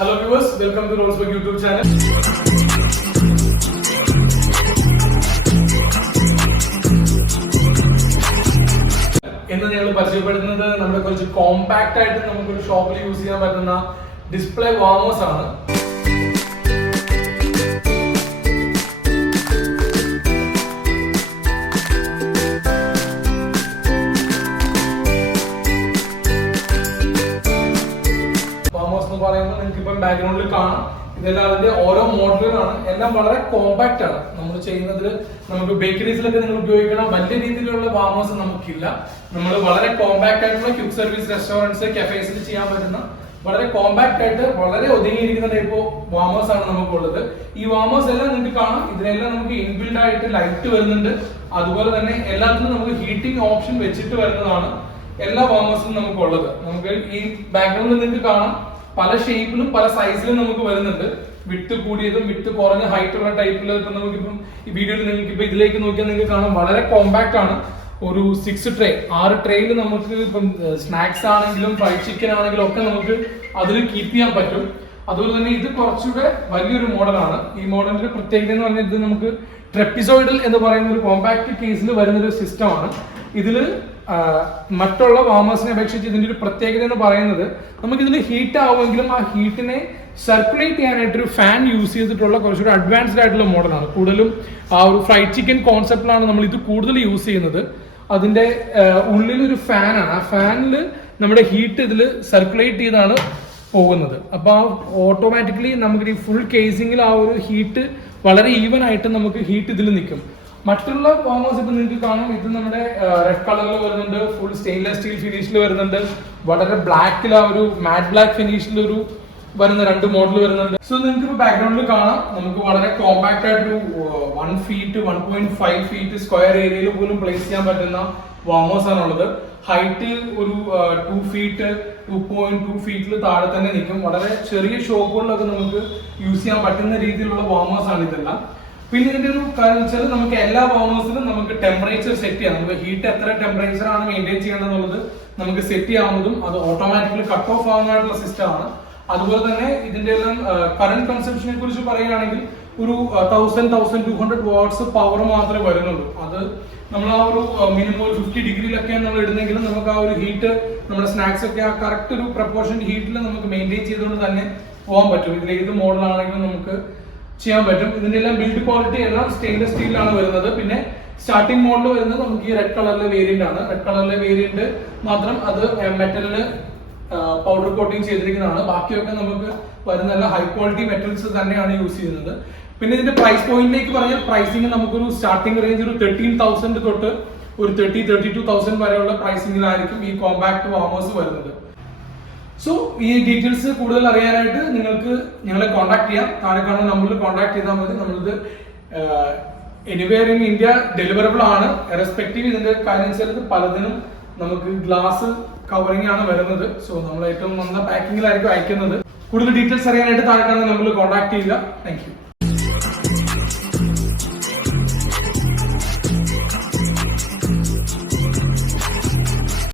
Hello viewers, welcome to Roseburg YouTube channel. ഇന്ന് ഞങ്ങൾ പരിചയപ്പെടുത്തുന്നത് നമ്മുടെ കുറച്ച് കോമ്പാക്ട് ആയിട്ട് നമുക്കൊരു ഷോപ്പിൽ യൂസ് ചെയ്യാൻ പറ്റുന്ന ഡിസ്പ്ലേ വാർമേഴ്സ് ആണ്. പറയുമ്പോൾ നിങ്ങൾക്ക് ഇപ്പം ബാക്ക്ഗ്രൗണ്ടിൽ കാണാം. ഇതെല്ലാം അതിന്റെ ഓരോ മോഡലുകളാണ്. എല്ലാം വളരെ കോമ്പാക്ട് ആണ്. നമ്മൾ ചെയ്യുന്നതിൽ നമുക്ക് ബേക്കറീസിലൊക്കെ നിങ്ങൾ ഉപയോഗിക്കണം വലിയ രീതിയിലുള്ള വാർമേഴ്സ് നമുക്കില്ല. നമ്മൾ വളരെ കോമ്പാക്ട് ആയിട്ടുള്ള ക്വിക്ക് സർവീസ് റെസ്റ്റോറൻറ്റ്സ് കഫേസിൽ ചെയ്യാൻ പറ്റുന്ന വളരെ കോമ്പാക്ട് ആയിട്ട് വളരെ ഒതുങ്ങിയിരിക്കുന്ന ടൈപ്പ് വാർമേഴ്സ് ആണ് നമുക്കുള്ളത്. ഈ വാർമേഴ്സ് എല്ലാം നിങ്ങൾക്ക് കാണാം. ഇതിനെല്ലാം നമുക്ക് ഇൻബിൽഡ് ആയിട്ട് ലൈറ്റ് വരുന്നുണ്ട്. അതുപോലെ തന്നെ എല്ലാത്തിനും നമുക്ക് ഹീറ്റിംഗ് ഓപ്ഷൻ വെച്ചിട്ട് വരുന്നതാണ് എല്ലാ വാർമേഴ്സും നമുക്കുള്ളത്. നമുക്ക് ഈ ബാക്ക്ഗ്രൗണ്ടിൽ നിങ്ങൾക്ക് കാണാം പല ഷേപ്പിലും പല സൈസിലും നമുക്ക് വരുന്നുണ്ട്. വിട്ട് കൂടിയതും വിട്ട് കുറഞ്ഞ ഹൈറ്റ് ഉള്ള ടൈപ്പിൽ ഇപ്പൊ നമുക്കിപ്പം ഈ വീഡിയോയിൽ നിങ്ങൾക്ക് ഇപ്പൊ ഇതിലേക്ക് നോക്കിയാൽ നിങ്ങൾക്ക് കാണാം വളരെ കോമ്പാക്ട് ആണ്. ഒരു 6 ട്രേ 6 ട്രേയിൽ നമുക്ക് ഇപ്പം സ്നാക്സ് ആണെങ്കിലും ഫ്രൈഡ് ചിക്കൻ ആണെങ്കിലും ഒക്കെ നമുക്ക് അതിൽ കീപ്പ് ചെയ്യാൻ പറ്റും. അതുപോലെ തന്നെ ഇത് കുറച്ചുകൂടെ വലിയൊരു മോഡലാണ്. ഈ മോഡലിന്റെ പ്രത്യേകത എന്ന് പറഞ്ഞാൽ ഇത് നമുക്ക് ട്രെപ്പിസോയിഡൽ എന്ന് പറയുന്ന ഒരു കോമ്പാക്ട് കേസിൽ വരുന്ന ഒരു സിസ്റ്റമാണ്. ഇതില് മറ്റുള്ള വാർമേഴ്സിനെ അപേക്ഷിച്ച് ഇതിന്റെ ഒരു പ്രത്യേകത എന്ന് പറയുന്നത് നമുക്ക് ഇതിൽ ഹീറ്റ് ആവുമെങ്കിലും ആ ഹീറ്റിനെ സർക്കുലേറ്റ് ചെയ്യാനായിട്ട് ഒരു ഫാൻ യൂസ് ചെയ്തിട്ടുള്ള കുറച്ചുകൂടി അഡ്വാൻസ്ഡ് ആയിട്ടുള്ള മോഡലാണ്. കൂടുതലും ആ ഒരു ഫ്രൈഡ് ചിക്കൻ കോൺസെപ്റ്റിലാണ് നമ്മൾ ഇത് കൂടുതൽ യൂസ് ചെയ്യുന്നത്. അതിന്റെ ഉള്ളിലൊരു ഫാനാണ്. ആ ഫാനിൽ നമ്മുടെ ഹീറ്റ് ഇതിൽ സർക്കുലേറ്റ് ചെയ്താണ് പോകുന്നത്. അപ്പൊ ഓട്ടോമാറ്റിക്കലി നമുക്ക് ഈ ഫുൾ കേസിംഗിൽ ആ ഒരു ഹീറ്റ് വളരെ ഈവൻ ആയിട്ട് നമുക്ക് ഹീറ്റ് ഇതിൽ നിൽക്കും. മറ്റുള്ള വാർമേഴ്സ് ഇപ്പൊ നിങ്ങൾക്ക് കാണാം. ഇത് നമ്മുടെ റെഡ് കളറിൽ വരുന്നുണ്ട്, ഫുൾ സ്റ്റെയിൻലെസ് സ്റ്റീൽ ഫിനിഷിൽ വരുന്നുണ്ട്, വളരെ ബ്ലാക്കിൽ ആ ഒരു മാറ്റ് ബ്ലാക്ക് ഫിനിഷിൽ ഒരു വരുന്ന 2 മോഡൽ വരുന്നുണ്ട്. സോ നിങ്ങൾക്ക് ഇപ്പൊ ബാക്ക്ഗ്രൗണ്ടിൽ കാണാം നമുക്ക് വളരെ കോമ്പാക്ട് ആയിട്ടൊരു 1 ഫീറ്റ് 1.5 ഫീറ്റ് സ്ക്വയർ ഏരിയയിൽ പോലും പ്ലേസ് ചെയ്യാൻ പറ്റുന്ന വാർമേഴ്സ് ആണുള്ളത്. ഹൈറ്റ് ഒരു 2 ഫീറ്റ് 2.2 ഫീറ്റിൽ താഴെ തന്നെ നിൽക്കും. വളരെ ചെറിയ ഷോപ്പുകളിലൊക്കെ നമുക്ക് യൂസ് ചെയ്യാൻ പറ്റുന്ന രീതിയിലുള്ള വാർമേഴ്സ് ആണ് ഇതെല്ലാം. പിന്നെ ഇതിന്റെ ഒരു കാര്യം വെച്ചാൽ നമുക്ക് എല്ലാ വാർമേഴ്സിലും നമുക്ക് ടെമ്പറേച്ചർ സെറ്റ് ചെയ്യാം. നമുക്ക് ഹീറ്റ് എത്ര ടെമ്പറേച്ചർ ആണ് മെയിൻറ്റെയിൻ ചെയ്യേണ്ടതെന്നുള്ളത് നമുക്ക് സെറ്റ് ചെയ്യാവുന്നതും അത് ഓട്ടോമാറ്റിക്കലി കട്ട് ഓഫ് ആവുന്നതായിട്ടുള്ള സിസ്റ്റം ആണ്. അതുപോലെ തന്നെ ഇതിന്റെ എല്ലാം കറന്റ് കൺസംഷനെ കുറിച്ച് പറയുകയാണെങ്കിൽ ഒരു 1000-1200 വാട്ട്സ് പവർ മാത്രമേ വരുന്നുള്ളൂ. അത് നമ്മൾ ആ ഒരു മിനിമം 50 ഡിഗ്രിയിലൊക്കെ നമ്മൾ ഇടുന്നെങ്കിലും നമുക്ക് ആ ഒരു ഹീറ്റ് നമ്മുടെ സ്നാക്സ് ഒക്കെ ആ കറക്റ്റ് ഒരു പ്രപ്പോർഷൻ ഹീറ്റിൽ നമുക്ക് മെയിൻറ്റെയിൻ ചെയ്തുകൊണ്ട് തന്നെ പോകാൻ പറ്റും. ഇതിൽ ഏത് മോഡലാണെങ്കിലും നമുക്ക് ചെയ്യാൻ പറ്റും. ഇതിന്റെ എല്ലാം ബിൽഡ് ക്വാളിറ്റി എല്ലാം സ്റ്റെയിൻലെസ് സ്റ്റീലിലാണ് വരുന്നത്. പിന്നെ സ്റ്റാർട്ടിംഗ് മോഡൽ വരുന്നത് നമുക്ക് ഈ റെഡ് കളറിലെ വേരിയന്റ് ആണ്. റെഡ് കളറിലെ വേരിയന്റ് മാത്രം അത് മെറ്റലിന് പൗഡർ കോട്ടിംഗ് ചെയ്തിരിക്കുന്നതാണ്. ബാക്കിയൊക്കെ നമുക്ക് വരുന്ന ഹൈ ക്വാളിറ്റി മെറ്റൽസ് തന്നെയാണ് യൂസ് ചെയ്യുന്നത്. പിന്നെ ഇതിന്റെ പ്രൈസ് പോയിന്റിലേക്ക് പറഞ്ഞാൽ പ്രൈസിംഗ് നമുക്കൊരു സ്റ്റാർട്ടിംഗ് റേഞ്ച് ഒരു 13,000 തൊട്ട് ഒരു 32,000 വരെയുള്ള പ്രൈസിംഗിലായിരിക്കും ഈ കോമ്പാക്ട് വാർമേഴ്സ് വരുന്നത്. സോ ഈ ഡീറ്റെയിൽസ് കൂടുതൽ അറിയാനായിട്ട് നിങ്ങൾക്ക് ഞങ്ങളെ കോൺടാക്ട് ചെയ്യാം. താഴെ കാണുന്ന നമ്പറിൽ കോൺടാക്ട് ചെയ്താൽ മതി. നമ്മളിത് എനിവെയർ ഇൻ ഇന്ത്യ ഡെലിവറബിൾ ആണ്. റെസ്പെക്റ്റീവ് ഇതിന്റെ കാര്യം വെച്ചാൽ പലതിനും നമുക്ക് ഗ്ലാസ് കവറിംഗ് ആണ് വരുന്നത്. സോ നമ്മൾ ഏറ്റവും നന്ന പാക്കിങ്ങിലായിരിക്കും അയക്കുന്നത്. കൂടുതൽ ഡീറ്റെയിൽസ് അറിയാനായിട്ട് താഴെ കാണുന്ന നമ്പറിൽ കോൺടാക്ട് ചെയ്യുക. Thank you.